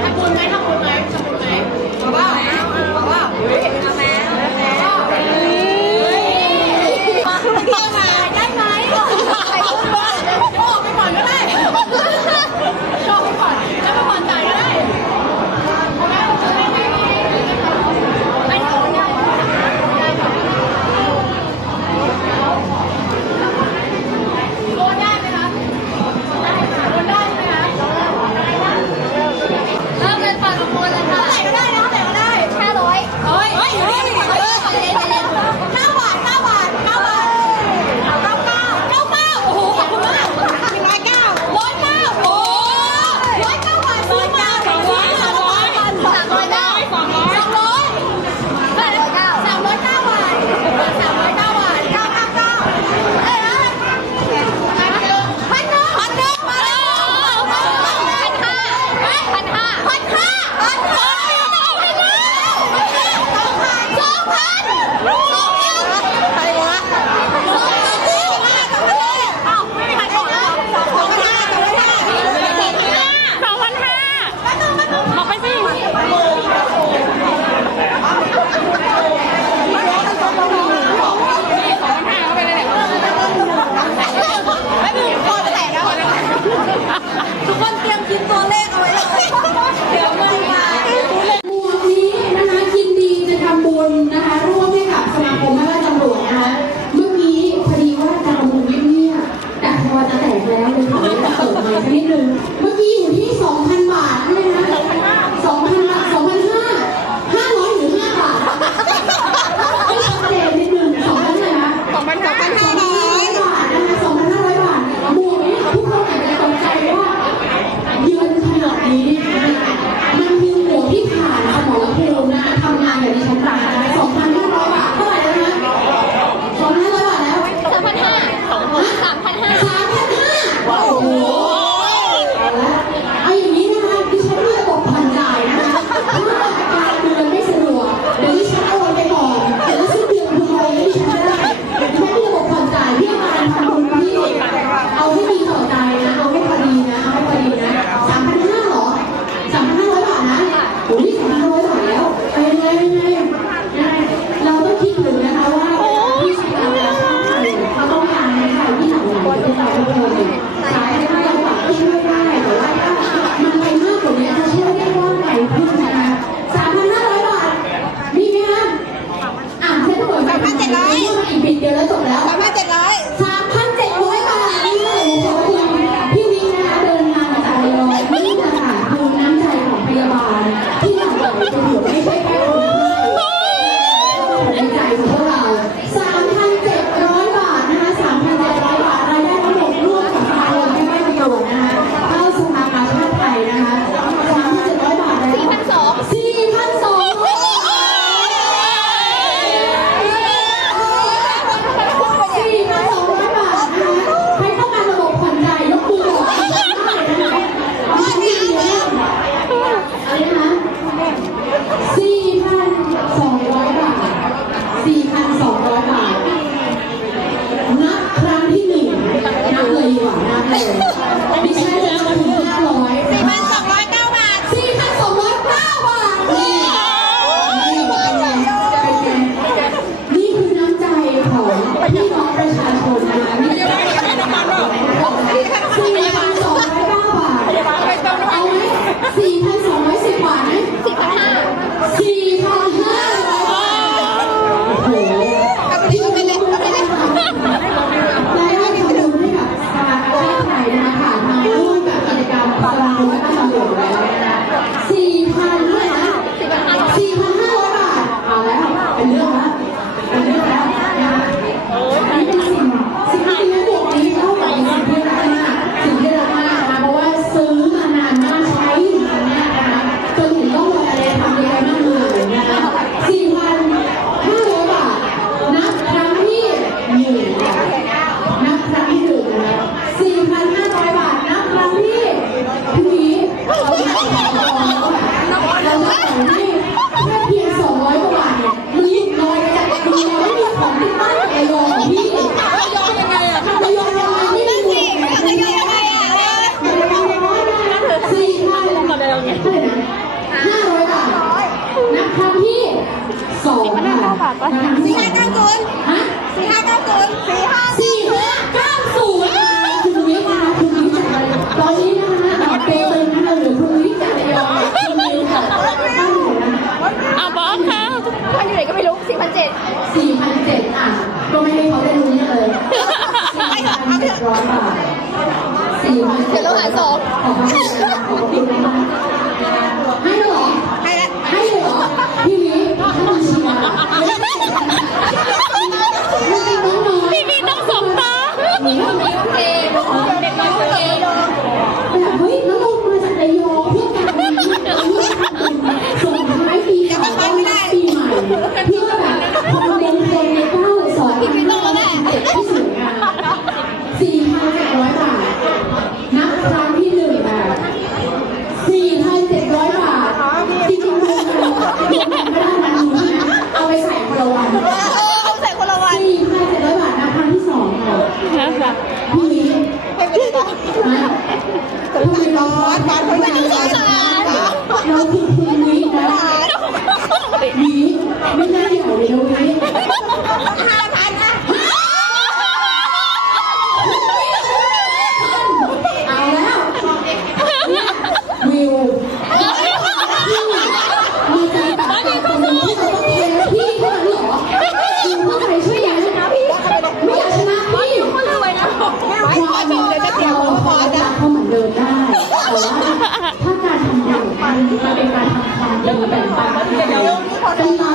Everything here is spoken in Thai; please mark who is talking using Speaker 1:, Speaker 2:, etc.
Speaker 1: ตระกูลไม้ทอง อย
Speaker 2: บา
Speaker 1: ทสี่พัน
Speaker 3: เดี๋ยวเราหารสอง
Speaker 1: พี่ให้เหรอ
Speaker 3: ให้ล้
Speaker 1: ให้เหรอ พี่วิถ้าม
Speaker 2: ต้อง
Speaker 3: น้อ
Speaker 1: งพี่พีต้องสมตาเด็กน้อยคนนี้
Speaker 3: เรา
Speaker 1: คือคุ
Speaker 3: ณนี้
Speaker 1: นะนี้ไม่น่าใหญ่เลยนะวิ
Speaker 3: ห้าพันอะ
Speaker 1: เอาแล้ววิวพี่มีใจตันที่ขต้องเทนพี่เท่านั้เหรอจริงเมื่ไหช่วยยากนะพี่ไม่อยากชนะพี่
Speaker 3: คนรวยนะขมเดี๋ยวจะเสียของ
Speaker 1: พ
Speaker 3: อนะ
Speaker 1: มันเป็นการทำความดีแบ่งปันเป็นเรื่องที่พอจะ